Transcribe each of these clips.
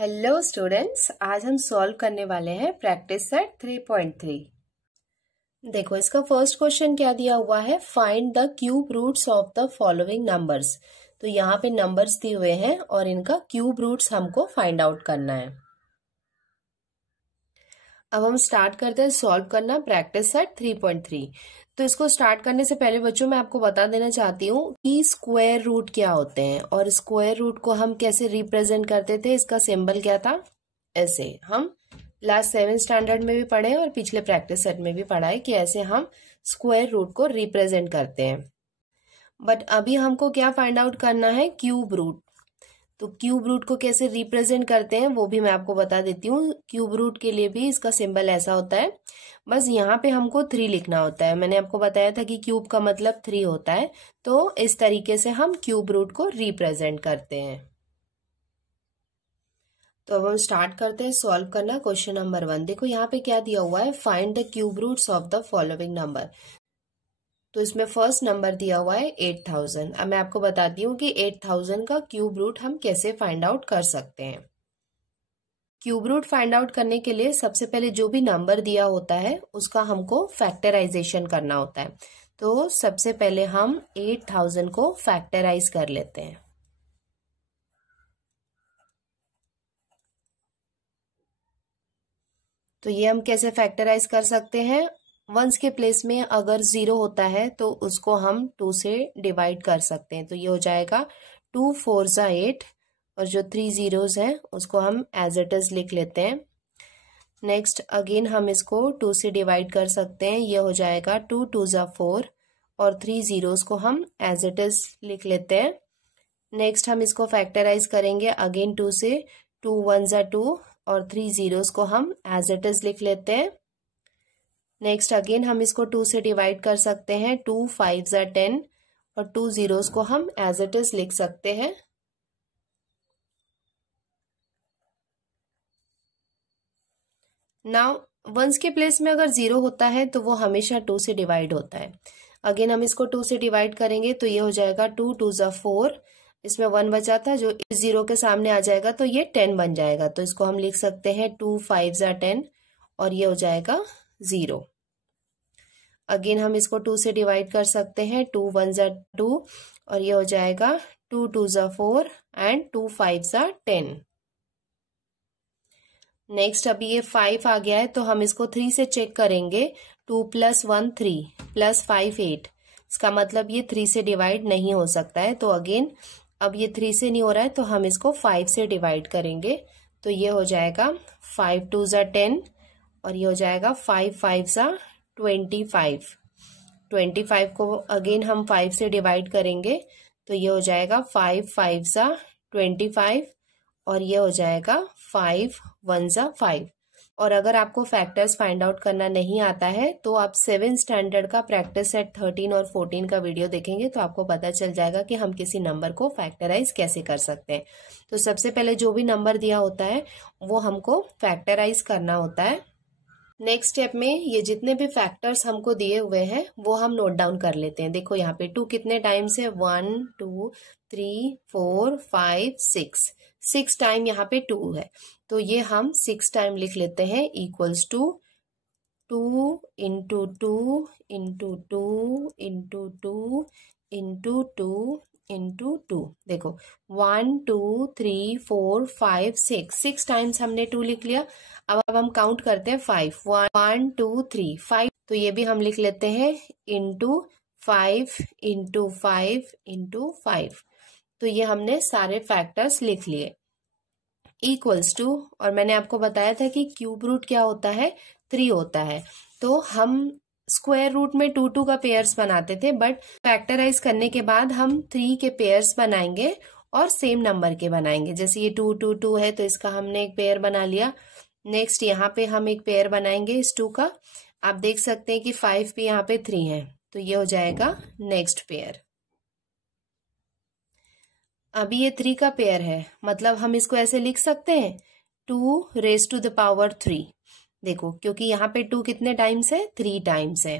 Hello students, आज हम solve करने वाले हैं प्रैक्टिस सेट 3.3। देखो, इसका फर्स्ट क्वेश्चन क्या दिया हुआ है, find the cube roots of the following numbers. तो यहाँ पे नंबर्स दिए हुए हैं और इनका क्यूब रूट्स हमको फाइंड आउट करना है। अब हम स्टार्ट करते हैं सॉल्व करना प्रैक्टिस सेट 3.3। तो इसको स्टार्ट करने से पहले बच्चों मैं आपको बता देना चाहती हूँ कि स्क्वायर रूट क्या होते हैं और स्क्वायर रूट को हम कैसे रिप्रेजेंट करते थे। इसका सिंबल क्या था, ऐसे। हम लास्ट 7th स्टैंडर्ड में भी पढ़े और पिछले प्रैक्टिस सेट में भी पढ़ा है कि ऐसे हम स्क्वायर रूट को रिप्रेजेंट करते हैं। बट अभी हमको क्या फाइंड आउट करना है, क्यूब रूट। तो क्यूब रूट को कैसे रिप्रेजेंट करते हैं वो भी मैं आपको बता देती हूँ। क्यूब रूट के लिए भी इसका सिंबल ऐसा होता है, बस यहाँ पे हमको 3 लिखना होता है। मैंने आपको बताया था कि क्यूब का मतलब 3 होता है, तो इस तरीके से हम क्यूब रूट को रिप्रेजेंट करते हैं। तो अब हम स्टार्ट करते हैं सॉल्व करना क्वेश्चन नंबर 1। देखो यहाँ पे क्या दिया हुआ है, find the cube roots of the following number. तो इसमें फर्स्ट नंबर दिया हुआ है 8000। अब मैं आपको बताती हूँ कि 8000 का क्यूब रूट हम कैसे फाइंड आउट कर सकते हैं। क्यूब रूट फाइंड आउट करने के लिए सबसे पहले जो भी नंबर दिया होता है उसका हमको फैक्टराइजेशन करना होता है। तो सबसे पहले हम 8000 को फैक्टराइज कर लेते हैं। तो ये हम कैसे फैक्टराइज कर सकते हैं, वंस के प्लेस में अगर 0 होता है तो उसको हम 2 से डिवाइड कर सकते हैं। तो ये हो जाएगा 2 4 जा 8 और जो 3 zeros हैं उसको हम एज इट इज लिख लेते हैं। नेक्स्ट अगेन हम इसको 2 से डिवाइड कर सकते हैं। ये हो जाएगा 2 2 जा 4 और 3 zeros को हम एज इट इज लिख लेते हैं। नेक्स्ट हम इसको फैक्टराइज करेंगे अगेन 2 से, 2 1 जा 2 और 3 zeros को हम एज इट इज लिख लेते हैं। नेक्स्ट अगेन हम इसको 2 से डिवाइड कर सकते हैं। 2 5 जा 10 और 2 zeros को हम एज इट इज लिख सकते हैं। नाउ वंस के प्लेस में अगर 0 होता है तो वो हमेशा 2 से डिवाइड होता है। अगेन हम इसको 2 से डिवाइड करेंगे तो ये हो जाएगा 2 2 जा 4, इसमें 1 बचा था जो इस 0 के सामने आ जाएगा तो ये 10 बन जाएगा। तो इसको हम लिख सकते हैं 2 5 जा 10 और ये हो जाएगा 0। अगेन हम इसको 2 से डिवाइड कर सकते हैं। 2 1 जा 2 और ये हो जाएगा 2 2 जा 4 एंड 2 5 जा 10। नेक्स्ट अभी ये 5 आ गया है तो हम इसको 3 से चेक करेंगे। 2 + 1 3 + 5 8। इसका मतलब ये 3 से डिवाइड नहीं हो सकता है। तो अगेन अब ये 3 से नहीं हो रहा है तो हम इसको 5 से डिवाइड करेंगे। तो ये हो जाएगा 5 2 जा 10 और ये हो जाएगा 5 5 जा 25। 25 को अगेन हम 5 से डिवाइड करेंगे तो ये हो जाएगा 5 5 जा 25 और ये हो जाएगा 5 1 जा 5। और अगर आपको फैक्टर्स फाइंड आउट करना नहीं आता है तो आप 7th स्टैंडर्ड का प्रैक्टिस सेट 13 और 14 का वीडियो देखेंगे तो आपको पता चल जाएगा कि हम किसी नंबर को फैक्टराइज कैसे कर सकते हैं। तो सबसे पहले जो भी नंबर दिया होता है वो हमको फैक्टराइज करना होता है। नेक्स्ट स्टेप में ये जितने भी फैक्टर्स हमको दिए हुए हैं वो हम नोट डाउन कर लेते हैं। देखो यहाँ पे 2 कितने टाइम्स है, 1 2 3 4 5 6 टाइम यहाँ पे 2 है तो ये हम 6 टाइम लिख लेते हैं equals to 2 into 2 into 2 into 2 into 2 into 2। देखो 1 2 3 4 5 6 टाइम्स हमने 2 लिख लिया। अब हम काउंट करते हैं 5 1 2 3 5। तो ये भी हम लिख लेते हैं इंटू 5 इंटू 5 इंटू 5। तो ये हमने सारे फैक्टर्स लिख लिए इक्वल्स टू। और मैंने आपको बताया था कि क्यूब रूट क्या होता है, 3 होता है। तो हम स्क्वायर रूट में 2 2 का पेयर्स बनाते थे, बट फैक्टराइज करने के बाद हम 3 के पेयर्स बनाएंगे और सेम नंबर के बनाएंगे। जैसे ये 2 2 2 है तो इसका हमने एक पेयर बना लिया। नेक्स्ट यहाँ पे हम एक पेयर बनाएंगे इस 2 का। आप देख सकते हैं कि 5 भी यहाँ पे 3 है तो ये हो जाएगा नेक्स्ट पेयर। अभी ये 3 का पेयर है, मतलब हम इसको ऐसे लिख सकते हैं 2 raised to the power 3। देखो क्योंकि यहाँ पे 2 कितने टाइम्स है, 3 टाइम्स है।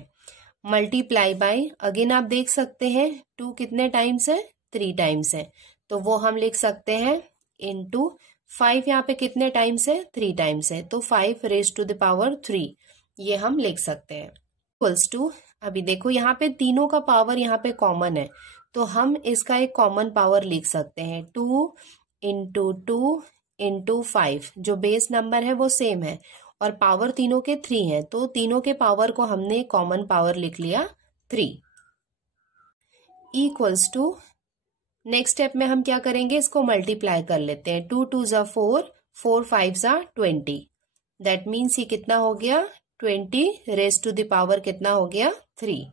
मल्टीप्लाई बाय, अगेन आप देख सकते हैं 2 कितने टाइम्स है, 3 टाइम्स है। तो वो हम लिख सकते हैं इंटू 5 यहाँ पे कितने टाइम्स है, 3 टाइम्स है, तो 5 रेज टू द पावर 3 ये हम लिख सकते हैं। इक्वल्स टू, अभी देखो यहाँ पे तीनों का पावर यहाँ पे कॉमन है, तो हम इसका एक कॉमन पावर लिख सकते हैं 2 इंटू 2 इंटू 5। जो बेस नंबर है वो सेम है और पावर तीनों के 3 है, तो तीनों के पावर को हमने कॉमन पावर लिख लिया 3। इक्वल्स टू, नेक्स्ट स्टेप में हम क्या करेंगे, इसको मल्टीप्लाई कर लेते हैं। 2 2 ज़ा 4, 4 5 ज़ा 20। दैट मीन्स ये कितना हो गया, 20 रेज टू द पावर कितना हो गया, 3।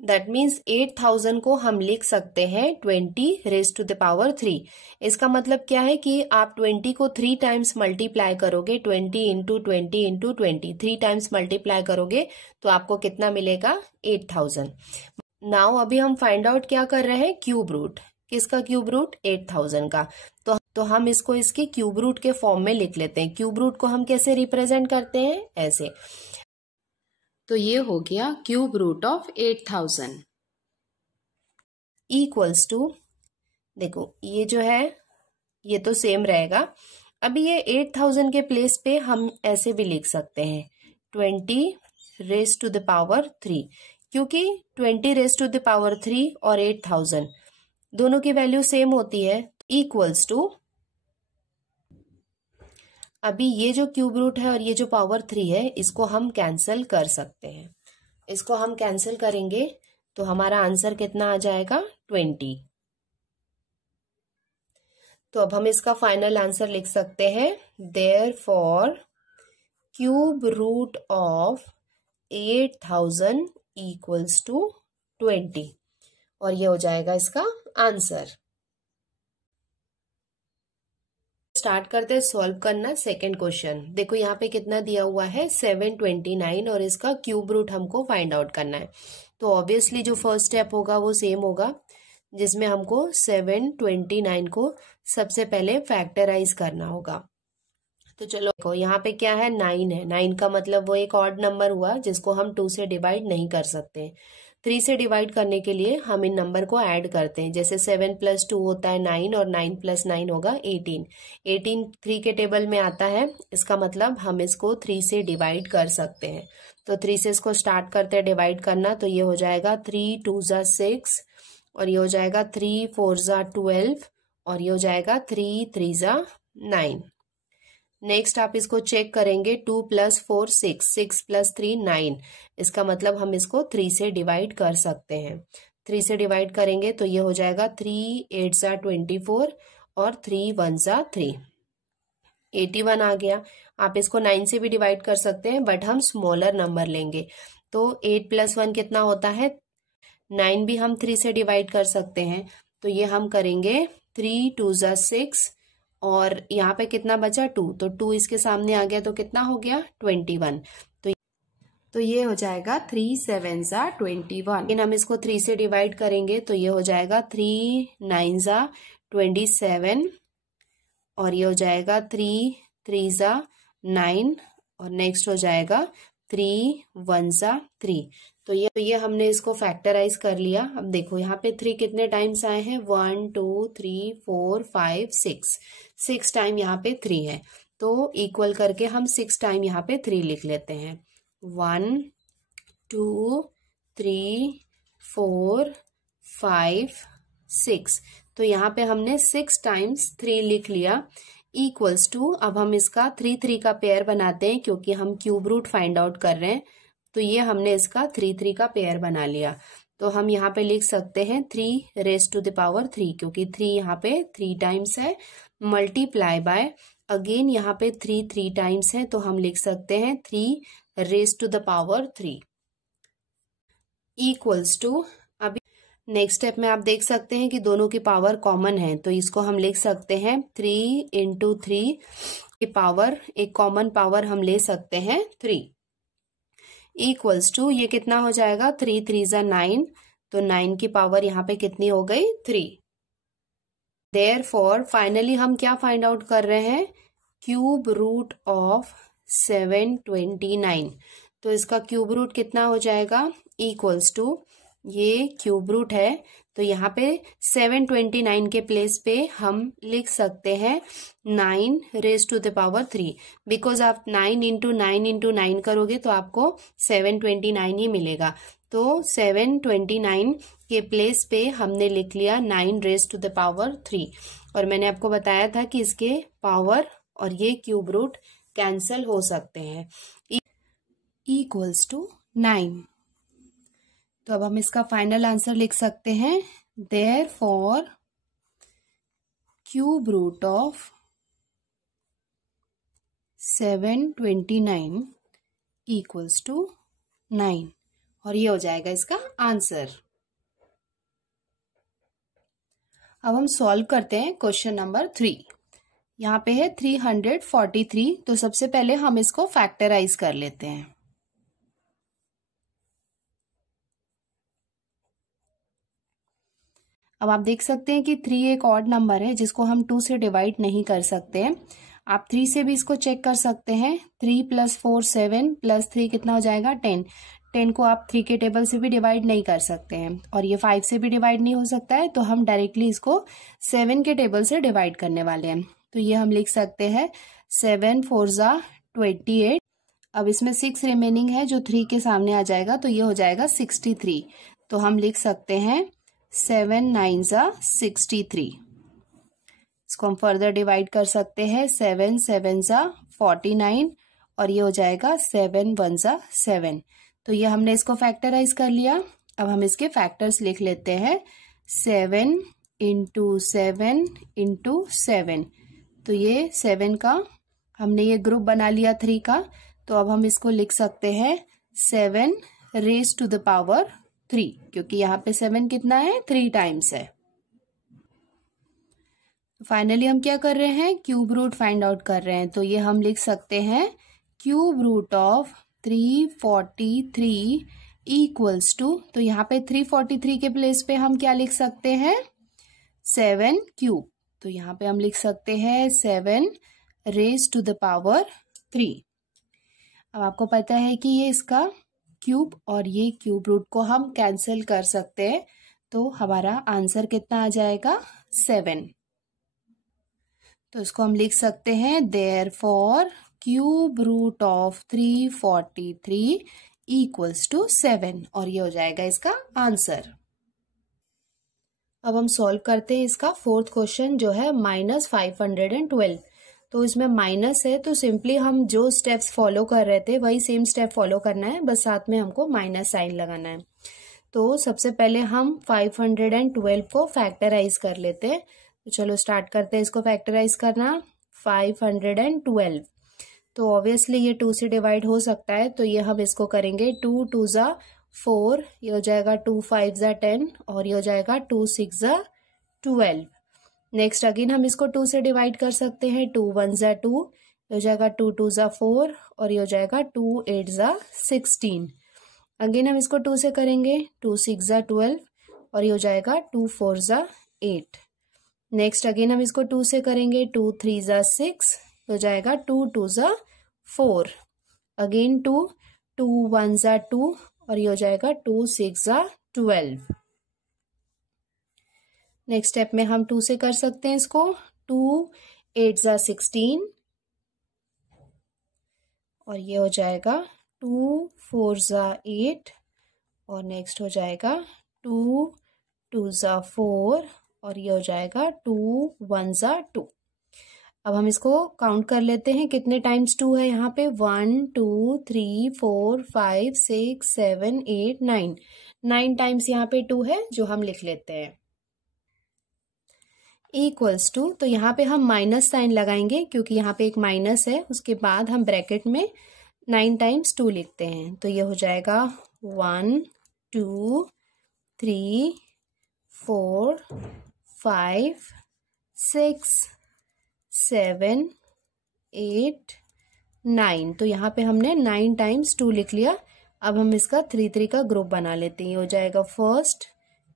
दैट मीन्स 8000 को हम लिख सकते हैं 20 रेज टू द पावर 3। इसका मतलब क्या है कि आप 20 को 3 टाइम्स मल्टीप्लाई करोगे, 20 इंटू 20 इंटू 20, 3 टाइम्स मल्टीप्लाई करोगे तो आपको कितना मिलेगा, 8000। नाउ अभी हम फाइंड आउट क्या कर रहे हैं, क्यूब रूट। किसका क्यूब रूट, 8000 का। तो हम इसको इसके क्यूब रूट के फॉर्म में लिख लेते हैं। क्यूब रूट को हम कैसे रिप्रेजेंट करते हैं, ऐसे। तो ये हो गया cube root of 8000 equals to, देखो ये जो है ये तो सेम रहेगा। अभी ये 8000 के प्लेस पे हम ऐसे भी लिख सकते हैं 20 रेज टू द पावर 3, क्योंकि 20 रेज टू द पावर 3 और 8000 दोनों की वैल्यू सेम होती है। इक्वल्स टू, अभी ये जो क्यूब रूट है और ये जो पावर 3 है इसको हम कैंसिल कर सकते हैं। इसको हम कैंसिल करेंगे तो हमारा आंसर कितना आ जाएगा, 20। तो अब हम इसका फाइनल आंसर लिख सकते हैं, therefore cube root of 8000 equals to 20, और ये हो जाएगा इसका आंसर। स्टार्ट करते हैं सॉल्व करना सेकंड क्वेश्चन। देखो यहाँ पे कितना दिया हुआ है, 729, और इसका क्यूब रूट हमको फाइंड आउट करना है। तो ऑब्वियसली जो फर्स्ट स्टेप होगा वो सेम होगा, जिसमें हमको 729 को सबसे पहले फैक्टराइज करना होगा। तो चलो देखो यहाँ पे क्या है, 9 है। 9 का मतलब वो एक ऑड नंबर हुआ जिसको हम 2 से डिवाइड नहीं कर सकते। 3 से डिवाइड करने के लिए हम इन नंबर को ऐड करते हैं। जैसे 7 + 2 होता है 9 और 9 + 9 होगा 18। 18 3 के टेबल में आता है, इसका मतलब हम इसको 3 से डिवाइड कर सकते हैं। तो 3 से इसको स्टार्ट करते हैं डिवाइड करना। तो ये हो जाएगा 3 2 ज़ा 6, और ये हो जाएगा 3 4 ज़ा 12, और ये हो जाएगा 3 3 ज़ा 9। नेक्स्ट आप इसको चेक करेंगे, 2 + 4 6, 6 + 3 9। इसका मतलब हम इसको 3 से डिवाइड कर सकते हैं। 3 से डिवाइड करेंगे तो ये हो जाएगा 3 8 ज़ा 24, और 3 1 ज़ा 3, 81 आ गया। आप इसको 9 से भी डिवाइड कर सकते हैं, बट हम स्मॉलर नंबर लेंगे। तो 8 + 1 कितना होता है, 9 भी हम 3 से डिवाइड कर सकते हैं। तो ये हम करेंगे 3 2 ज़ा 6, और यहाँ पे कितना बचा, 2। तो 2 इसके सामने आ गया तो कितना हो गया, 21। तो ये हो जाएगा 3 7 ज़ा 21। लेकिन हम इसको 3 से डिवाइड करेंगे तो ये हो जाएगा 3 9 ज़ा 27, और ये हो जाएगा 3 3 ज़ा 9, और नेक्स्ट हो जाएगा 3 1 ज़ा 3। तो ये हमने इसको फैक्टराइज कर लिया। अब देखो यहाँ पे 3 कितने टाइम्स आए हैं, 1 2 3 4 5 6, 6 टाइम यहाँ पे 3 है। तो इक्वल करके हम 6 टाइम यहाँ पे 3 लिख लेते हैं। 1 2 3 4 5 6। तो यहाँ पे हमने 6 टाइम्स 3 लिख लिया। इक्वल्स टू, अब हम इसका 3 3 का पेयर बनाते हैं, क्योंकि हम क्यूब रूट फाइंड आउट कर रहे हैं। तो ये हमने इसका 3 3 का पेयर बना लिया। तो हम यहाँ पे लिख सकते हैं 3 रेज टू द पावर 3, क्योंकि 3 यहाँ पे 3 टाइम्स है, मल्टीप्लाई बाय अगेन यहाँ पे 3 3 टाइम्स है, तो हम लिख सकते हैं 3 raise to the power 3 equals to. अभी नेक्स्ट स्टेप में आप देख सकते हैं कि दोनों की पावर कॉमन है, तो इसको हम लिख सकते हैं 3 × 3 की पावर, एक कॉमन पावर हम ले सकते हैं 3, इक्वल्स टू, ये कितना हो जाएगा, 3 3 ज़ा 9। तो 9 की पावर यहाँ पे कितनी हो गई, 3। देयरफॉर फाइनली हम क्या फाइंड आउट कर रहे हैं, क्यूब रूट ऑफ 729। तो इसका क्यूब रूट कितना हो जाएगा, इक्वल्स टू, ये क्यूब रूट है तो यहाँ पे 729 के प्लेस पे हम लिख सकते हैं 9 raise to the power 3, because आप 9 इंटू 9 करोगे तो आपको 729 ही मिलेगा। तो 729 के प्लेस पे हमने लिख लिया 9 रेज टू द पावर 3। और मैंने आपको बताया था कि इसके पावर और ये क्यूब रूट कैंसल हो सकते हैं। Equals to 9। तो अब हम इसका फाइनल आंसर लिख सकते हैं, therefore cube root of 729 equals to 9, और ये हो जाएगा इसका आंसर। अब हम सॉल्व करते हैं क्वेश्चन नंबर 3। यहाँ पे है 343। तो सबसे पहले हम इसको फैक्टराइज कर लेते हैं। अब आप देख सकते हैं कि 3 एक ऑड नंबर है जिसको हम 2 से डिवाइड नहीं कर सकते हैं। आप 3 से भी इसको चेक कर सकते हैं। 3 + 4 7 + 3 कितना हो जाएगा 10। 10 को आप 3 के टेबल से भी डिवाइड नहीं कर सकते हैं, और ये 5 से भी डिवाइड नहीं हो सकता है, तो हम डायरेक्टली इसको 7 के टेबल से डिवाइड करने वाले हैं। तो ये हम लिख सकते हैं 7 4 = 28। अब इसमें 6 रिमेनिंग है जो 3 के सामने आ जाएगा, तो ये हो जाएगा 63। तो हम लिख सकते हैं 7 9 = 63। इसको हम फर्दर डिवाइड कर सकते हैं। 7 7 = 49, और ये हो जाएगा 7 1 = 7। तो ये हमने इसको फैक्टराइज कर लिया। अब हम इसके फैक्टर्स लिख लेते हैं। 7 × 7 × 7। तो ये 7 का हमने ये ग्रुप बना लिया 3 का। तो अब हम इसको लिख सकते हैं 7 रेज टू द पावर 3, क्योंकि यहाँ पे 7 कितना है 3 टाइम्स है। फाइनली हम क्या कर रहे हैं, क्यूब रूट फाइंड आउट कर रहे हैं। तो ये हम लिख सकते हैं cube root of 343 equals to, तो यहाँ पे 343 के प्लेस पे हम क्या लिख सकते हैं 7 क्यूब। तो यहाँ पे हम लिख सकते हैं 7 रेज टू द पावर 3। अब आपको पता है कि ये इसका क्यूब और ये क्यूब रूट को हम कैंसिल कर सकते हैं, तो हमारा आंसर कितना आ जाएगा 7। तो इसको हम लिख सकते हैं therefore cube root of 343 equals to 7, और ये हो जाएगा इसका आंसर। अब हम सॉल्व करते हैं इसका 4th क्वेश्चन जो है -512। तो इसमें माइनस है, तो सिंपली हम जो स्टेप्स फॉलो कर रहे थे वही सेम स्टेप फॉलो करना है, बस साथ में हमको माइनस साइन लगाना है। तो सबसे पहले हम 512 को फैक्टराइज कर लेते हैं। तो चलो स्टार्ट करते हैं इसको फैक्टराइज करना। 512, तो ऑब्वियसली ये 2 से डिवाइड हो सकता है, तो ये हम इसको करेंगे 2 2 = 4, ये हो जाएगा 2 5 = 10, और ये हो जाएगा 2 6 = 12। नेक्स्ट अगेन हम इसको 2 से डिवाइड कर सकते हैं। 2 1 = 2, ये हो जाएगा 2 2 = 4, और ये हो जाएगा 2 8 = 16। अगेन हम इसको 2 से करेंगे। 2 6 = 12, और ये हो जाएगा 2 4 = 8। नेक्स्ट अगेन हम इसको 2 से करेंगे। 2 3 = 6, हो जाएगा 2 2 = 4। अगेन 2 2 1 = 2, और ये हो जाएगा 2 6 = 12। नेक्स्ट स्टेप में हम 2 से कर सकते हैं इसको। 2 8 = 16, और ये हो जाएगा 2 4 = 8, और नेक्स्ट हो जाएगा 2 2 = 4, और ये हो जाएगा 2 1 = 2। अब हम इसको काउंट कर लेते हैं कितने टाइम्स 2 है यहाँ पे। 1 2 3 4 5 6 7 8 9, 9 टाइम्स यहाँ पे 2 है जो हम लिख लेते हैं। इक्वल्स टू, तो यहाँ पे हम माइनस साइन लगाएंगे क्योंकि यहाँ पे एक माइनस है, उसके बाद हम ब्रैकेट में 9 टाइम्स 2 लिखते हैं। तो ये हो जाएगा 1 2 3 4 5 6 7 8 9। तो यहाँ पे हमने 9 टाइम्स 2 लिख लिया। अब हम इसका 3 3 का ग्रुप बना लेते हैं। ये हो जाएगा फर्स्ट,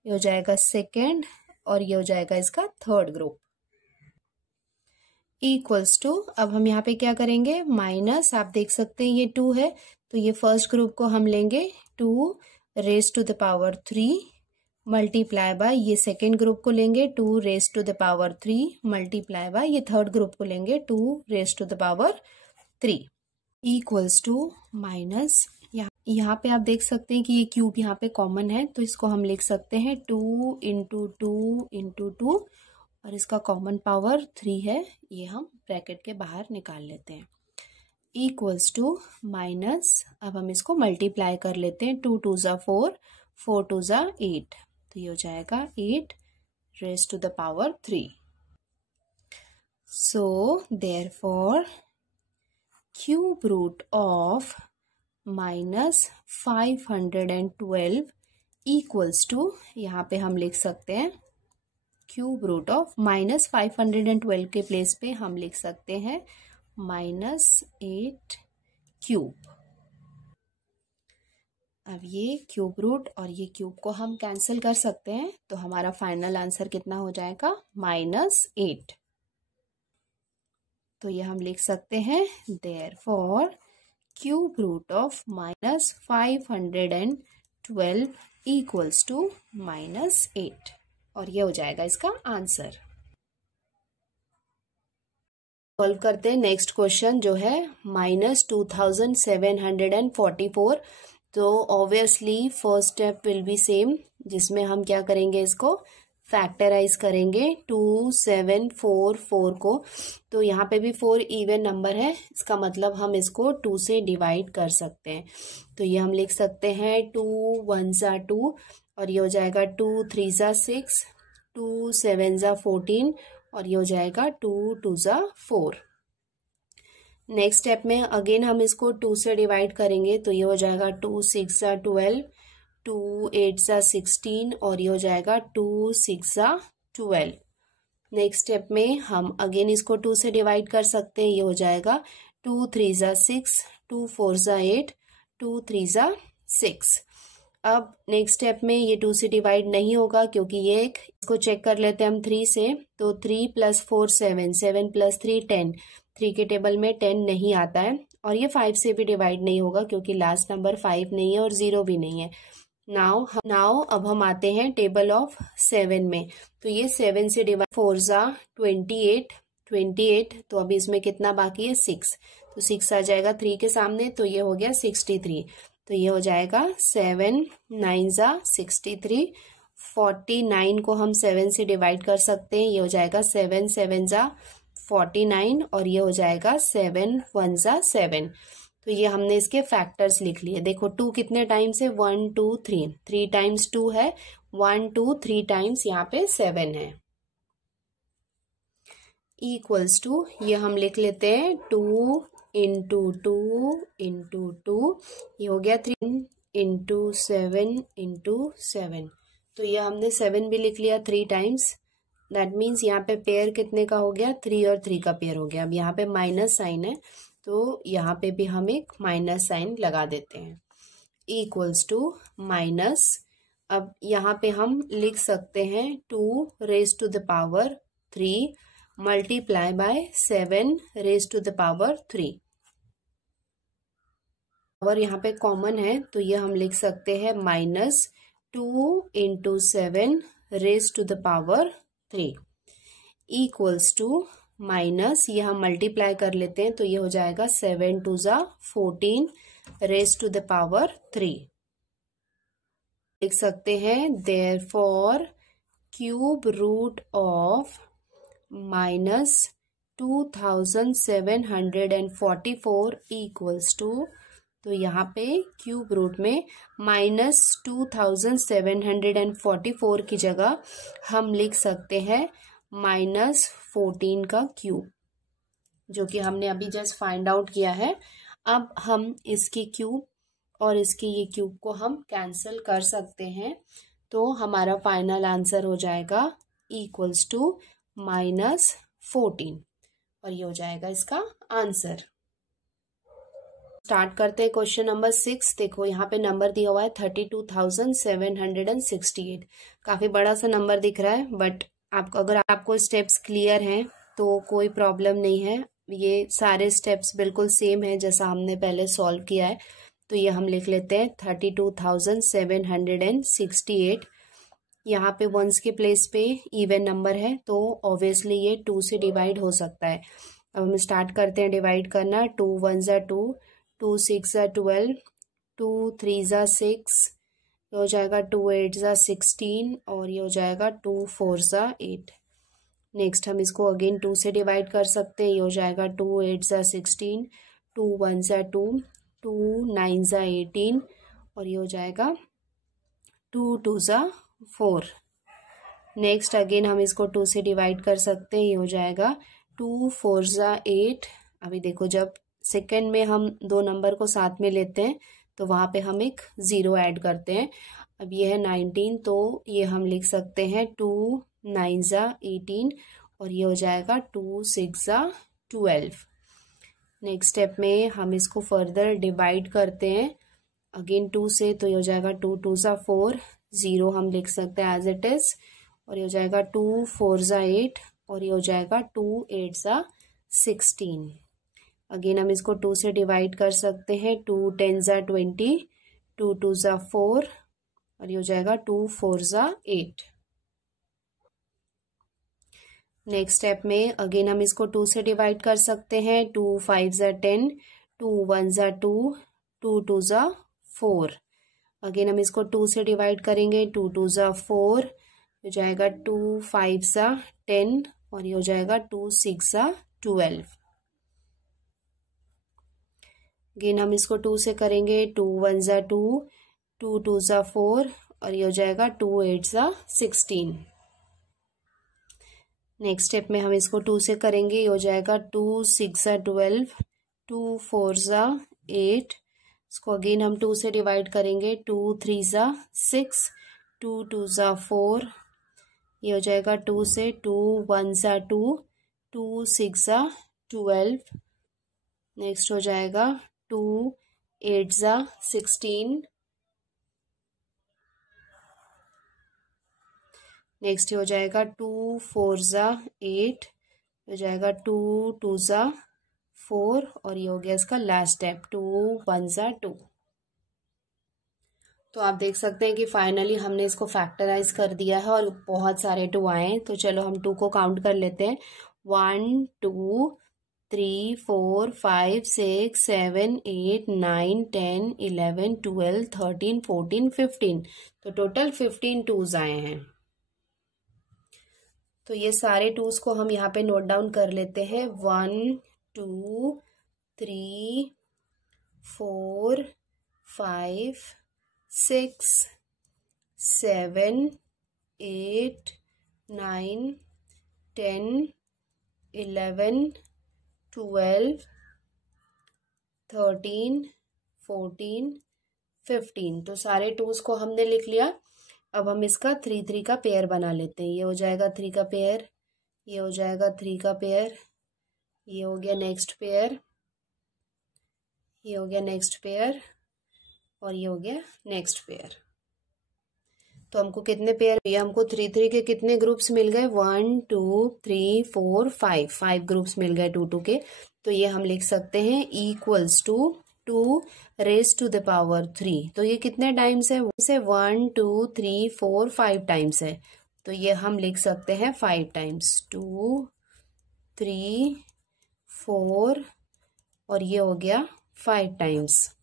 ये हो जाएगा सेकेंड, और ये हो जाएगा इसका थर्ड ग्रुप। इक्वल्स टू, अब हम यहाँ पे क्या करेंगे माइनस, आप देख सकते हैं ये 2 है, तो ये फर्स्ट ग्रुप को हम लेंगे 2 raised to the power 3, multiply by ये सेकेंड ग्रुप को लेंगे 2 raise to the power 3 multiply by ये थर्ड ग्रुप को लेंगे 2 raise to the power 3 equals to minus यहाँ पे आप देख सकते हैं कि ये क्यूब यहाँ पे कॉमन है, तो इसको हम लिख सकते हैं 2 इंटू 2 इंटू 2 और इसका कॉमन पावर 3 है, ये हम ब्रैकेट के बाहर निकाल लेते हैं इक्वल्स टू माइनस। अब हम इसको मल्टीप्लाई कर लेते हैं 2 2 ज़ा 4 4 2 ज़ा 8, तो ये हो जाएगा 8 raise to the power 3। So therefore cube root of minus 512 equals to, यहाँ पे हम लिख सकते हैं क्यूब रूट ऑफ माइनस 512 के प्लेस पे हम लिख सकते हैं -8 क्यूब। अब ये क्यूब रूट और ये क्यूब को हम कैंसिल कर सकते हैं, तो हमारा फाइनल आंसर कितना हो जाएगा -8। तो ये हम लिख सकते हैं therefore cube root of minus 512 equals to -8 और ये हो जाएगा इसका आंसर। सॉल्व करते हैं नेक्स्ट क्वेश्चन जो है -2744। तो obviously first step will be same, जिसमें हम क्या करेंगे, इसको फैक्टराइज करेंगे 2744 को। तो यहाँ पे भी 4 इवन नंबर है, इसका मतलब हम इसको 2 से डिवाइड कर सकते हैं। तो ये हम लिख सकते हैं 2 1 ज़ा 2 और ये हो जाएगा 2 3 ज़ा 6 2 7 ज़ा 14 और ये हो जाएगा 2 2 ज़ा 4। नेक्स्ट स्टेप में अगेन हम इसको 2 से डिवाइड करेंगे, तो ये हो जाएगा 2 6 ज़ा 12 2 8 ज़ा 16 और ये हो जाएगा 2 6 ज़ा 12। नेक्स्ट स्टेप में हम अगेन इसको 2 से डिवाइड कर सकते हैं, ये हो जाएगा 2 3 ज़ा 6 2 4 ज़ा 8 2 3 ज़ा 6। अब नेक्स्ट स्टेप में ये 2 से डिवाइड नहीं होगा क्योंकि ये इसको चेक कर लेते हैं हम 3 से। तो 3 + 4 7 7 + 3 10, 3 के टेबल में 10 नहीं आता है और ये 5 से भी डिवाइड नहीं होगा क्योंकि लास्ट नंबर 5 नहीं है और 0 भी नहीं है। नाउ अब हम आते हैं टेबल ऑफ 7 में। तो ये 7 से डिवाइड 4 ज़ा 28 तो अभी इसमें कितना बाकी है 6, तो 6 आ जाएगा 3 के सामने, तो ये हो गया 63। तो ये हो जाएगा 7 9 ज़ा 63। 49 को हम 7 से डिवाइड कर सकते हैं, ये हो जाएगा 7 7 ज़ा 49 और ये हो जाएगा 7 1 ज़ा 7। तो ये हमने इसके फैक्टर्स लिख लिए। देखो 2 कितने टाइम्स है 1 2 3, 3 टाइम्स 2 है 1 2 3 टाइम्स यहाँ पे 7 है इक्वल्स टू, ये हम लिख लेते हैं 2 इंटू 2 इंटू 2, ये हो गया 3 इंटू 7 इंटू 7। तो ये हमने 7 भी लिख लिया 3 टाइम्स, दैट मीन्स यहाँ पे पेयर कितने का हो गया 3 और 3 का पेयर हो गया। अब यहाँ पे माइनस साइन है तो यहाँ पे भी हम एक माइनस साइन लगा देते हैं इक्वल्स टू माइनस। अब यहाँ पे हम लिख सकते हैं 2 raise to the power 3 multiply by 7 raise to the power 3। और यहाँ पे कॉमन है तो ये हम लिख सकते हैं -2 into 7 raise to the power 3 equals to minus, ये हम मल्टीप्लाई कर लेते हैं तो ये हो जाएगा 7 2 ज़ा 14 रेज टू द पावर 3। लिख सकते हैं therefore cube root of -2744 equals to, तो यहाँ पे क्यूब रूट में -2744 की जगह हम लिख सकते हैं -14 का क्यूब, जो कि हमने अभी जस्ट फाइंड आउट किया है। अब हम इसकी क्यूब और इसकी ये क्यूब को हम कैंसिल कर सकते हैं, तो हमारा फाइनल आंसर हो जाएगा इक्वल्स टू -14 और ये हो जाएगा इसका आंसर। स्टार्ट करते हैं क्वेश्चन नंबर 6। देखो यहाँ पे नंबर दिया हुआ है 32,768। काफी बड़ा सा नंबर दिख रहा है, बट अगर आपको स्टेप्स क्लियर हैं तो कोई प्रॉब्लम नहीं है। ये सारे स्टेप्स बिल्कुल सेम है जैसा हमने पहले सॉल्व किया है। तो ये हम लिख लेते हैं 32,768 यहाँ पे वंस के प्लेस पे इवन नंबर है तो ऑब्वियसली ये 2 से डिवाइड हो सकता है। अब हम स्टार्ट करते हैं डिवाइड करना। 2 1 ज़ा 2, 2 6 ज़ा 12, 2 3 ज़ा 6, ये हो जाएगा 2 8 ज़ा 16 और ये हो जाएगा 2 4 ज़ा 8। नेक्स्ट हम इसको अगेन 2 से डिवाइड कर सकते हैं। ये हो जाएगा 2 8 ज़ा 16, 2 1 ज़ा 2, 2 9 ज़ा 18 और ये हो जाएगा 2 2 ज़ा 4। नेक्स्ट अगेन हम इसको 2 से डिवाइड कर सकते हैं। ये हो जाएगा 2 4 ज़ा 8। अभी देखो जब सेकेंड में हम दो नंबर को साथ में लेते हैं तो वहाँ पे हम एक 0 ऐड करते हैं। अब ये है 19 तो ये हम लिख सकते हैं 2 9 ज़ा 18 और ये हो जाएगा 2 6 ज़ा 12। नेक्स्ट स्टेप में हम इसको फर्दर डिवाइड करते हैं अगेन 2 से, तो ये हो जाएगा 2 2 ज़ा 4, 0 हम लिख सकते हैं एज इट इज़ और ये हो जाएगा 2 4 ज़ा 8 और ये हो जाएगा 2 8 ज़ा 16। अगेन हम इसको 2 से डिवाइड कर सकते हैं। 2 10 ज़ा 20, 2 2 ज़ा 4 और ये हो जाएगा 2 4 ज़ा 8। नेक्स्ट स्टेप में अगेन हम इसको 2 से डिवाइड कर सकते हैं। 2 5 ज़ा 10, 2 1 ज़ा 2, 2 2 ज़ा 4। अगेन हम इसको 2 से डिवाइड करेंगे। 2 2 ज़ा 4 हो जाएगा 2 5 ज़ा 10 और ये हो जाएगा 2 6 ज़ा 12। अगेन हम इसको 2 से करेंगे। 2 1 ज़ा 2, 2 2 ज़ा 4 और ये हो जाएगा 2 8 ज़ा 16। नेक्स्ट स्टेप में हम इसको 2 से करेंगे। ये हो जाएगा 2 6 ज़ा 12, 2 4 ज़ा 8। इसको अगेन हम 2 से डिवाइड करेंगे। 2 3 ज़ा 6, 2 2 ज़ा 4, ये हो जाएगा 2 से 2 1 ज़ा 2, 2 6 ज़ा 12। नेक्स्ट हो जाएगा 2 8 ज़ा 16। नेक्स्ट हो जाएगा 2 4 ज़ा 8, हो जाएगा 2 2 ज़ा 4 और ये हो गया इसका लास्ट स्टेप 2 1 ज़ा 2। तो आप देख सकते हैं कि फाइनली हमने इसको फैक्टराइज कर दिया है और बहुत सारे 2 आए हैं। तो चलो हम 2 को काउंट कर लेते हैं। 1 2 3 4 5 6 7 8 9 10 11 12 13 14 15। तो टोटल 15 2s आए हैं। तो ये सारे 2s को हम यहाँ पे नोट डाउन कर लेते हैं। 1 2 3 4 5 6 7 8 9 10 11 12 13 14 15। तो सारे 2s को हमने लिख लिया। अब हम इसका 3 3 का पेयर बना लेते हैं। ये हो जाएगा 3 का पेयर, ये हो जाएगा 3 का पेयर, ये हो गया नेक्स्ट पेयर, ये हो गया नेक्स्ट पेयर और ये हो गया नेक्स्ट पेयर। तो हमको कितने पेयर, ये हमको 3 3 के कितने ग्रुप्स मिल गए? 1 2 3 4 5 ग्रुप्स मिल गए 2 2 के। तो ये हम लिख सकते हैं equals to 2 raise to the power 3। तो ये कितने टाइम्स है? 1 2 3 4 5 टाइम्स है। तो ये हम लिख सकते हैं 5 टाइम्स, 2 3 4 और ये हो गया 5 टाइम्स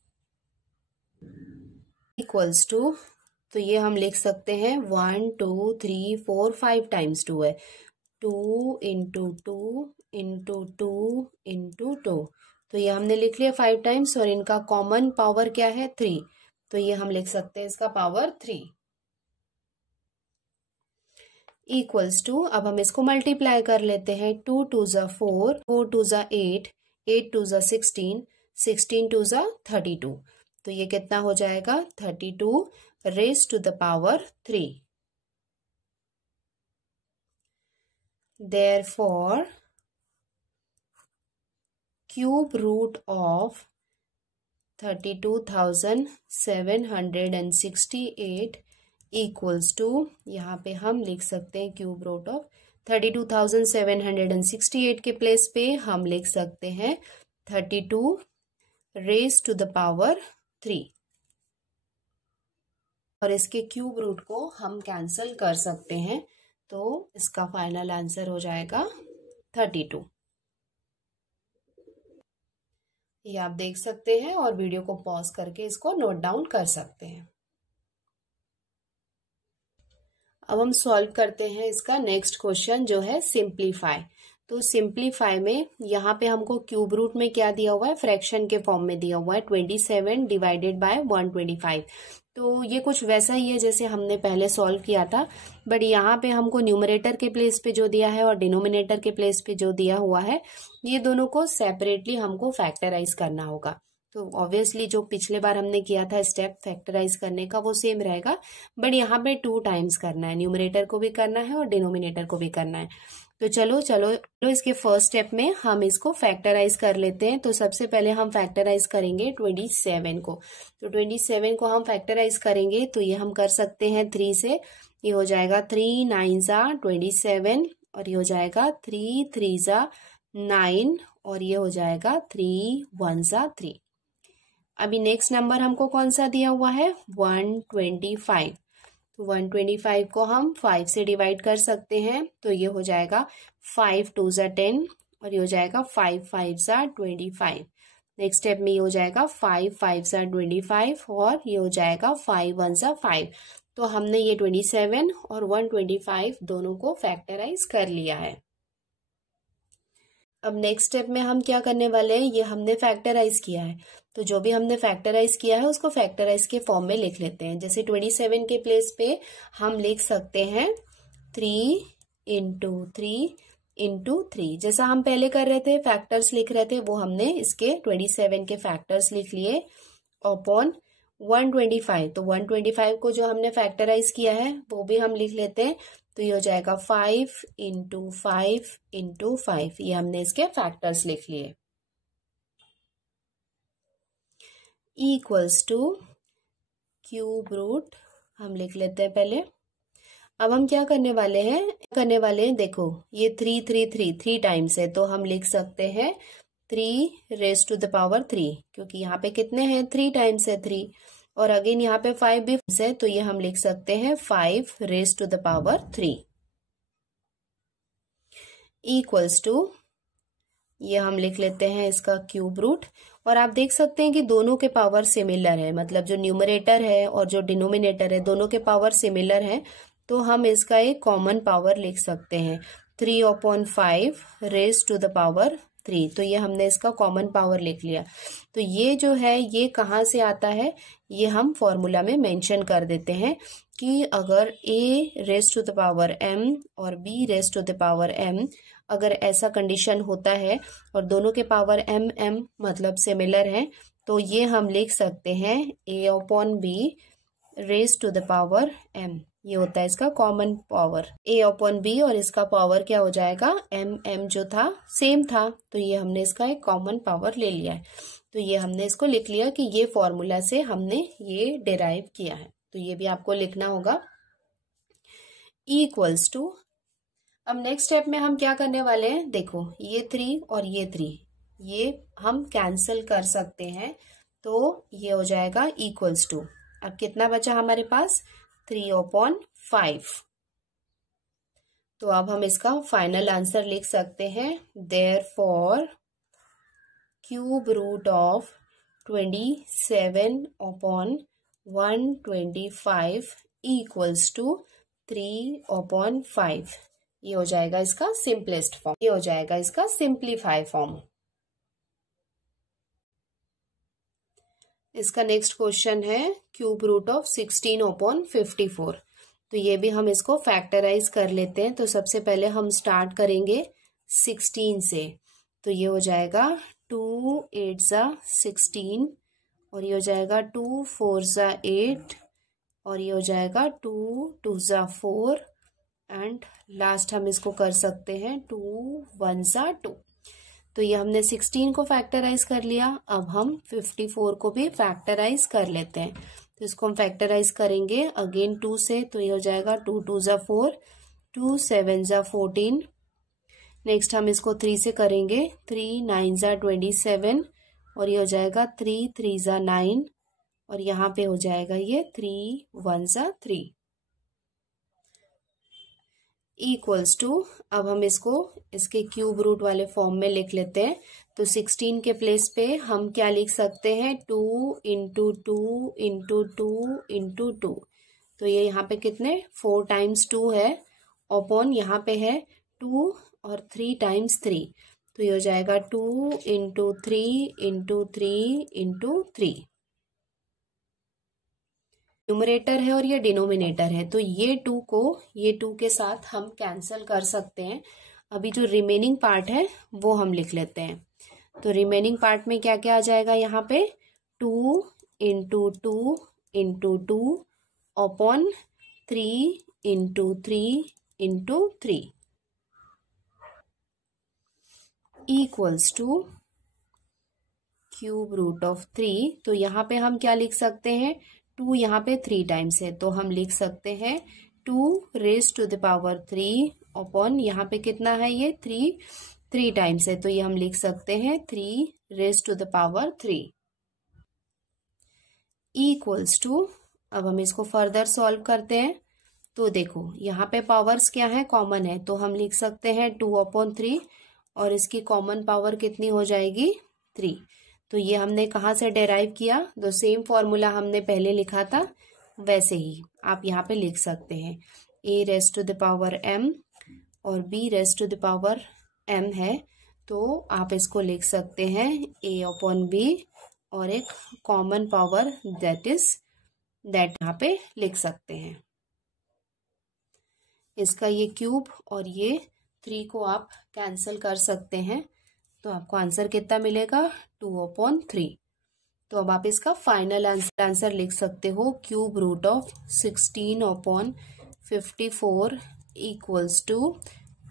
इक्वल्स टू। तो ये हम लिख सकते हैं 1 2 3 4 5 टाइम्स 2 है। 2 इंटू 2 इंटू 2 इंटू 2। तो ये हमने लिख लिया 5 टाइम्स और इनका कॉमन पावर क्या है? 3। तो ये हम लिख सकते हैं इसका पावर 3 इक्वल्स टू। अब हम इसको मल्टीप्लाई कर लेते हैं। 2 2 ज़ा 4, 4 2 ज़ा 8, 8 2 ज़ा 16, 16 2 ज़ा 32। तो ये कितना हो जाएगा? 32 raise to the power 3। Therefore, cube root of 32,768 equals to, यहाँ पे हम लिख सकते हैं क्यूब रूट ऑफ 32,768 के प्लेस पे हम लिख सकते हैं 32 रेज टू द पावर 3। और इसके क्यूब रूट को हम कैंसिल कर सकते हैं, तो इसका फाइनल आंसर हो जाएगा 32। ये आप देख सकते हैं और वीडियो को पॉज करके इसको नोट डाउन कर सकते हैं। अब हम सॉल्व करते हैं इसका नेक्स्ट क्वेश्चन जो है सिंप्लीफाई। तो सिंप्लीफाई में यहाँ पे हमको क्यूब रूट में क्या दिया हुआ है, फ्रैक्शन के फॉर्म में दिया हुआ है 27 डिवाइडेड बाय 125। तो ये कुछ वैसा ही है जैसे हमने पहले सॉल्व किया था, बट यहाँ पे हमको न्यूमरेटर के प्लेस पे जो दिया है और डिनोमिनेटर के प्लेस पे जो दिया हुआ है, ये दोनों को सेपरेटली हमको फैक्टराइज करना होगा। तो ऑब्वियसली जो पिछले बार हमने किया था स्टेप फैक्टराइज करने का वो सेम रहेगा, बट यहाँ पे 2 टाइम्स करना है, न्यूमरेटर को भी करना है और डिनोमिनेटर को भी करना है। तो चलो इसके फर्स्ट स्टेप में हम इसको फैक्टराइज कर लेते हैं। तो सबसे पहले हम फैक्टराइज करेंगे 27 को। तो 27 को हम फैक्टराइज करेंगे तो ये हम कर सकते हैं 3 से। ये हो जाएगा 3 9 ज़ा 27 और ये हो जाएगा 3 3 ज़ा 9 और ये हो जाएगा 3 1 ज़ा 3। अभी नेक्स्ट नंबर हमको कौन सा दिया हुआ है, 125। तो 125 को हम 5 से डिवाइड कर सकते हैं, तो ये हो जाएगा 5 2 ज़ा 10 और ये हो जाएगा 5 5 ज़ा 25। नेक्स्ट स्टेप में ये हो जाएगा 5 5 ज़ा 25 और ये हो जाएगा 5 1 ज़ा 5। तो हमने ये 27 और 125 दोनों को फैक्टराइज कर लिया है। अब नेक्स्ट स्टेप में हम क्या करने वाले हैं, ये हमने फैक्टराइज किया है, तो जो भी हमने फैक्टराइज किया है उसको फैक्टराइज के फॉर्म में लिख लेते हैं। जैसे 27 के प्लेस पे हम लिख सकते हैं 3 इंटू 3 इंटू 3। जैसा हम पहले कर रहे थे, फैक्टर्स लिख रहे थे, वो हमने इसके 27 के फैक्टर्स लिख लिए अपॉन 125। तो 125 को जो हमने फैक्टराइज किया है वो भी हम लिख लेते हैं। तो ये हो जाएगा 5 इंटू 5 इंटू 5। ये हमने इसके फैक्टर्स लिख लिए इक्वल्स टू क्यूब रूट हम लिख लेते हैं पहले। अब हम क्या करने वाले हैं, देखो ये 3 3 3 3 टाइम्स है, तो हम लिख सकते हैं 3 रेज टू द पावर 3, क्योंकि यहाँ पे कितने हैं, 3 टाइम्स है 3, और अगेन यहाँ पे 5 भी है, तो ये हम लिख सकते हैं 5 raise to the power 3 equals to, ये हम लिख लेते हैं इसका क्यूब रूट। और आप देख सकते हैं कि दोनों के पावर सिमिलर है, मतलब जो न्यूमरेटर है और जो डिनोमिनेटर है दोनों के पावर सिमिलर है, तो हम इसका एक कॉमन पावर लिख सकते हैं 3/5 रेज टू द पावर 3। तो ये हमने इसका कॉमन पावर लिख लिया। तो ये जो है ये कहाँ से आता है, ये हम फॉर्मूला में मेंशन कर देते हैं कि अगर a raise to the power m और b raise to the power m, अगर ऐसा कंडीशन होता है और दोनों के पावर m मतलब सिमिलर है, तो ये हम लिख सकते हैं a/b raise to the power m। ये होता है इसका कॉमन पावर a/b और इसका पावर क्या हो जाएगा, m जो था सेम था, तो ये हमने इसका एक कॉमन पावर ले लिया है। तो ये हमने इसको लिख लिया कि ये फॉर्मूला से हमने ये डिराइव किया है। तो ये भी आपको लिखना होगा इक्वल्स टू। अब नेक्स्ट स्टेप में हम क्या करने वाले हैं, देखो ये 3 और ये 3 ये हम कैंसिल कर सकते हैं, तो ये हो जाएगा इक्वल्स टू। अब कितना बचा हमारे पास, 3/5। तो अब हम इसका फाइनल आंसर लिख सकते हैं, therefore cube root of 27/125 equals to 3/5। ये हो जाएगा इसका सिंपलेस्ट फॉर्म, ये हो जाएगा इसका सिंप्लीफाई फॉर्म। इसका नेक्स्ट क्वेश्चन है क्यूब रूट ऑफ 16/54। तो ये भी हम इसको फैक्टराइज कर लेते हैं। तो सबसे पहले हम स्टार्ट करेंगे 16 से। तो ये हो जाएगा 2 8 ज़ा 16 और ये हो जाएगा 2 4 ज़ा 8 और ये हो जाएगा 2 2 ज़ा 4 एंड लास्ट हम इसको कर सकते हैं 2 1 ज़ा 2। तो ये हमने 16 को फैक्टराइज कर लिया। अब हम 54 को भी फैक्टराइज कर लेते हैं। तो इसको हम फैक्टराइज करेंगे अगेन 2 से। तो ये हो जाएगा 2 2 ज़ा 4 2 7 ज़ा 14। नेक्स्ट हम इसको 3 से करेंगे 3 9 ज़ा 27 और ये हो जाएगा 3 3 ज़ा 9 और यहाँ पे हो जाएगा ये 3 1 3 इक्वल्स टू, अब हम इसको इसके क्यूब रूट वाले फॉर्म में लिख लेते हैं। तो 16 के प्लेस पे हम क्या लिख सकते हैं, 2 इंटू 2 इंटू 2 इंटू 2। तो ये यहाँ पे कितने 4 टाइम्स 2 है, अपॉन यहाँ पे है 2 और 3 टाइम्स 3। तो ये हो जाएगा 2 इंटू 3 इंटू 3 इंटू 3। न्यूमरेटर है और ये डिनोमिनेटर है, तो ये 2 को ये 2 के साथ हम कैंसिल कर सकते हैं। अभी जो रिमेनिंग पार्ट है वो हम लिख लेते हैं। तो रिमेनिंग पार्ट में क्या क्या आ जाएगा, यहाँ पे 2 into 2 into 2 upon 3 into 3 into 3 equals to cube root of 3। तो यहाँ पे हम क्या लिख सकते हैं, 2 यहाँ पे 3 टाइम्स है, तो हम लिख सकते हैं 2 raise to the power 3 upon यहाँ पे कितना है, ये 3 टाइम्स है, तो ये हम लिख सकते हैं 3 raise to the power 3 equals to. अब हम इसको फर्दर सॉल्व करते हैं। तो देखो यहाँ पे पावर्स क्या है, कॉमन है, तो हम लिख सकते हैं 2 अपॉन 3 और इसकी कॉमन पावर कितनी हो जाएगी 3। तो ये हमने कहाँ से डेराइव किया, तो सेम फॉर्मूला हमने पहले लिखा था वैसे ही आप यहाँ पे लिख सकते हैं। a raise to the power m और b raise to the power m है, तो आप इसको लिख सकते हैं a अपॉन b और एक कॉमन पावर दैट यहाँ पे लिख सकते हैं। इसका ये क्यूब और ये 3 को आप कैंसिल कर सकते हैं, तो आपको आंसर कितना मिलेगा, 2 अपॉन 3। तो अब आप इसका फाइनल आंसर लिख सकते हो, cube root of 16 upon 54 equals to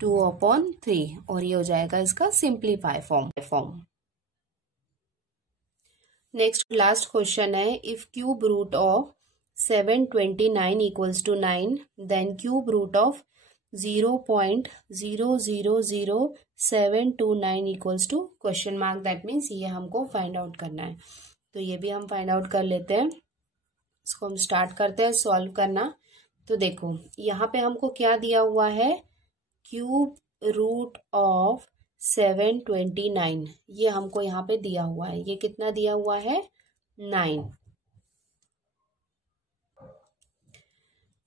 2 upon 3, और ये हो जाएगा इसका simplify form. Next last question है, if cube root of 729 equals to 9 then cube root of 0.000729 equals to question mark, that means ये हमको फाइंड आउट करना है। तो ये भी हम फाइंड आउट कर लेते हैं। इसको हम स्टार्ट करते हैं सॉल्व करना। तो देखो यहाँ पे हमको क्या दिया हुआ है, क्यूब रूट ऑफ 729, ये हमको यहाँ पे दिया हुआ है। ये कितना दिया हुआ है, 9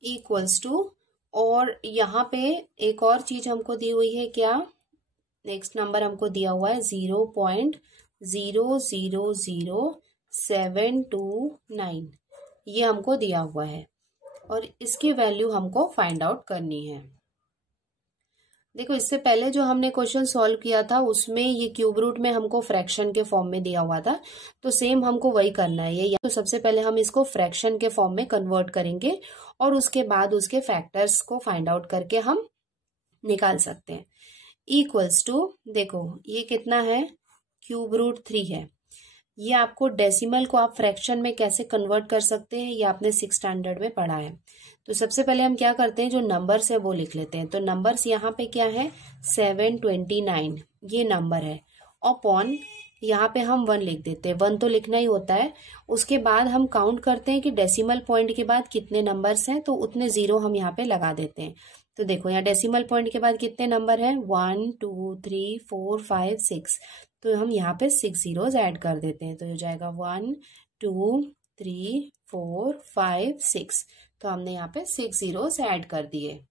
इक्वल्स टू, और यहाँ पे एक और चीज हमको दी हुई है, क्या, नेक्स्ट नंबर हमको दिया हुआ है 0.000729, ये हमको दिया हुआ है और इसकी वैल्यू हमको फाइंड आउट करनी है। देखो इससे पहले जो हमने क्वेश्चन सॉल्व किया था उसमें ये क्यूब रूट में हमको फ्रैक्शन के फॉर्म में दिया हुआ था, तो सेम हमको वही करना है। ये तो सबसे पहले हम इसको फ्रैक्शन के फॉर्म में कन्वर्ट करेंगे और उसके बाद उसके फैक्टर्स को फाइंड आउट करके हम निकाल सकते हैं। इक्वल्स टू, देखो ये कितना है, क्यूब रूट 3 है। ये आपको डेसिमल को आप फ्रैक्शन में कैसे कन्वर्ट कर सकते हैं, ये आपने 6th स्टैंडर्ड में पढ़ा है। तो सबसे पहले हम क्या करते हैं, जो नंबर्स है वो लिख लेते हैं। तो नंबर्स यहाँ पे क्या है, 729 ये नंबर है, अपॉन यहाँ पे हम 1 लिख देते हैं। 1 तो लिखना ही होता है। उसके बाद हम काउंट करते हैं कि डेसिमल पॉइंट के बाद कितने नंबर्स हैं, तो उतने 0 हम यहाँ पे लगा देते हैं। तो देखो यहाँ डेसिमल पॉइंट के बाद कितने नंबर हैं, 1 2 3 4 5 6, तो हम यहाँ पे 6 zeros ऐड कर देते हैं। तो हो जाएगा 1 2 3 4 5 6, तो हमने यहाँ पे 6 zeros ऐड कर दिए।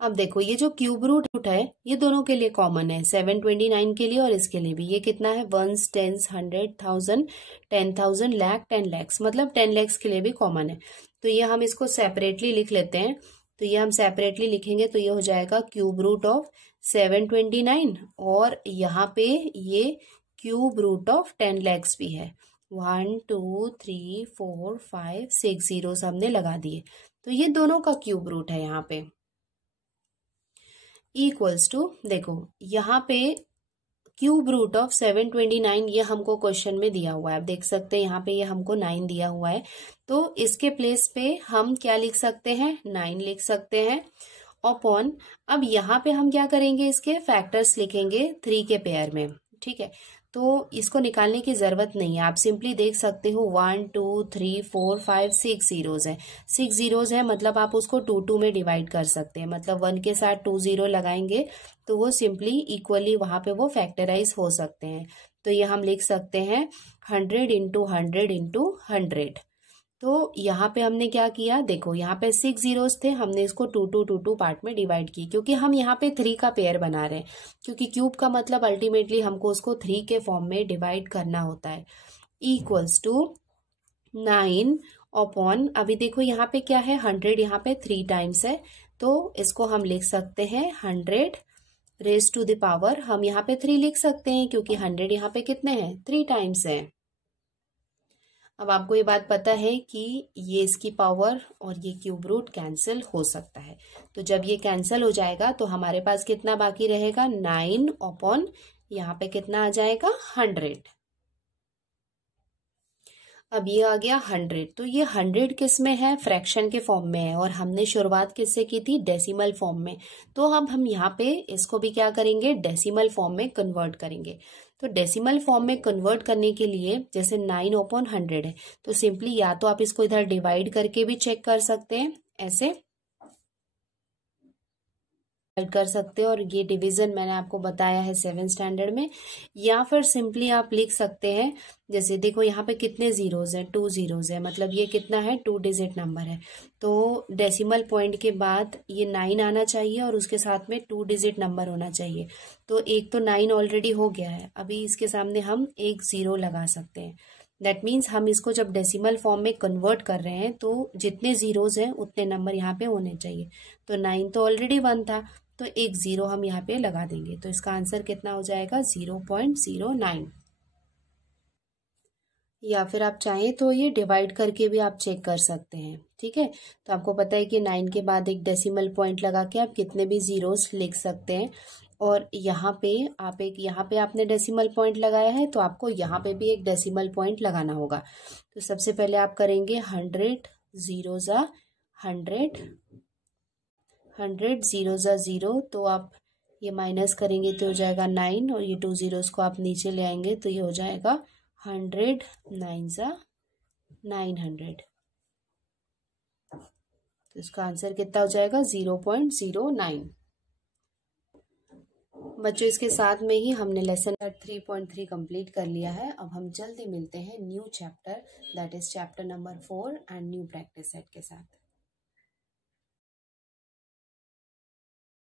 अब देखो ये जो क्यूब रूट है ये दोनों के लिए कॉमन है, 729 के लिए और इसके लिए भी। ये कितना है, 1s 10s 100,000 10,000 लाख 10 lakhs, मतलब 10 lakhs के लिए भी कॉमन है। तो ये हम इसको सेपरेटली लिख लेते हैं। तो ये हम सेपरेटली लिखेंगे तो ये हो जाएगा क्यूब रूट ऑफ 729, और यहाँ पे ये क्यूब रूट ऑफ 10 lakhs भी है। 1 2 3 4 5 6 zeros हमने लगा दिए, तो ये दोनों का क्यूब रूट है यहाँ पे। इक्वल्स टू, देखो यहाँ पे क्यूब रूट ऑफ 729 ये हमको क्वेश्चन में दिया हुआ है। आप देख सकते हैं यहाँ पे ये हमको 9 दिया हुआ है, तो इसके प्लेस पे हम क्या लिख सकते हैं, 9 लिख सकते हैं, अपॉन, अब यहाँ पे हम क्या करेंगे, इसके फैक्टर्स लिखेंगे 3 के पेयर में। ठीक है, तो इसको निकालने की जरूरत नहीं है, आप सिंपली देख सकते हो 1 2 3 4 5 6 जीरोज है, 6 जीरोज है, मतलब आप उसको 2 में डिवाइड कर सकते हैं, मतलब 1 के साथ 2 जीरो लगाएंगे तो वो सिंपली इक्वली वहां पे वो फैक्टराइज हो सकते हैं। तो ये हम लिख सकते हैं 100 इंटू 100 इंटू 100। तो यहाँ पे हमने क्या किया, देखो यहाँ पे 6 जीरोस थे, हमने इसको 2 पार्ट में डिवाइड की, क्योंकि हम यहाँ पे 3 का पेयर बना रहे हैं, क्योंकि क्यूब का मतलब अल्टीमेटली हमको उसको 3 के फॉर्म में डिवाइड करना होता है। इक्वल्स टू 9 अपॉन, अभी देखो यहाँ पे क्या है, 100 यहाँ पे 3 टाइम्स है, तो इसको हम लिख सकते हैं 100 रेज टू द पावर, हम यहाँ पे 3 लिख सकते हैं क्योंकि 100 यहाँ पे कितने हैं, 3 टाइम्स है। अब आपको ये बात पता है कि ये इसकी पावर और ये क्यूब रूट कैंसिल हो सकता है, तो जब ये कैंसिल हो जाएगा तो हमारे पास कितना बाकी रहेगा, 9 अपॉन यहाँ पे कितना आ जाएगा, 100। अब ये आ गया 100, तो ये 100 किस में है, फ्रैक्शन के फॉर्म में है, और हमने शुरुआत किससे की थी, डेसिमल फॉर्म में। तो अब हम यहाँ पे इसको भी क्या करेंगे, डेसिमल फॉर्म में कन्वर्ट करेंगे। तो डेसिमल फॉर्म में कन्वर्ट करने के लिए, जैसे 9 अपॉन 100 है, तो सिंपली या तो आप इसको इधर डिवाइड करके भी चेक कर सकते हैं, ऐसे कर सकते हैं, और ये डिवीजन मैंने आपको बताया है 7th स्टैंडर्ड में। या फिर सिंपली आप लिख सकते हैं, जैसे देखो यहाँ पे कितने जीरोज हैं, 2 जीरोज है, मतलब ये कितना है, 2 डिजिट नंबर है, तो डेसिमल पॉइंट के बाद ये 9 आना चाहिए और उसके साथ में 2 डिजिट नंबर होना चाहिए। तो एक तो 9 ऑलरेडी हो गया है, अभी इसके सामने हम एक 0 लगा सकते हैं। दैट मीन्स हम इसको जब डेसिमल फॉर्म में कन्वर्ट कर रहे हैं तो जितने जीरोज हैं उतने नंबर यहाँ पे होने चाहिए। तो 9 तो ऑलरेडी 1 था, तो एक 0 हम यहाँ पे लगा देंगे, तो इसका आंसर कितना हो जाएगा, 0.09। या फिर आप चाहें तो ये डिवाइड करके भी आप चेक कर सकते हैं, ठीक है। तो आपको पता है कि 9 के बाद एक डेसिमल पॉइंट लगा के आप कितने भी जीरोस लिख सकते हैं, और यहाँ पे आप यहाँ पे आपने डेसिमल पॉइंट लगाया है, तो आपको यहाँ पे भी एक डेसिमल पॉइंट लगाना होगा। तो सबसे पहले आप करेंगे 100 0 ज़ा 100, 100 0 ज़ा 0, तो आप ये माइनस करेंगे तो हो जाएगा 9, और ये 2 जीरोस को आप नीचे ले आएंगे तो ये हो जाएगा 100 9 ज़ा 900। तो इसका आंसर कितना हो जाएगा, 0.09। बच्चों इसके साथ में ही हमने लेसन 3.3 कंप्लीट कर लिया है। अब हम जल्दी मिलते हैं new chapter, that is chapter number 4 and new practice set के साथ।